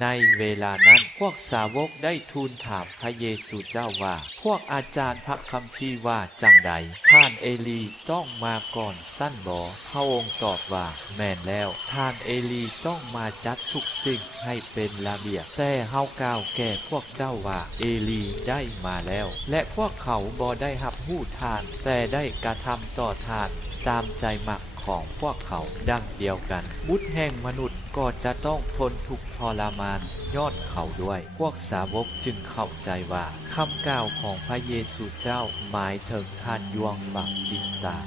ในเวลานั้นพวกสาวกได้ทูลถามพระเยซูเจ้าว่าพวกอาจารย์พระคัมภีร์ว่าจังใดท่านเอลีต้องมาก่อนสั้นบ่พระองค์ตอบว่าแม่นแล้วท่านเอลีต้องมาจัดทุกสิ่งให้เป็นระเบียบแต่เฮากล่าวแก่พวกเจ้าว่าเอลีได้มาแล้วและพวกเขาบ่ได้รับรู้ท่านแต่ได้กระทำต่อท่านตามใจมักของพวกเขาดังเดียวกันบุตรแห่งมนุษย์ก็จะต้องทนทุกข์ทรมานย้อนเขาด้วยพวกสาวกจึงเข้าใจว่าคำกล่าวของพระเยซูเจ้าหมายถึงท่านยอห์นบัพติสตา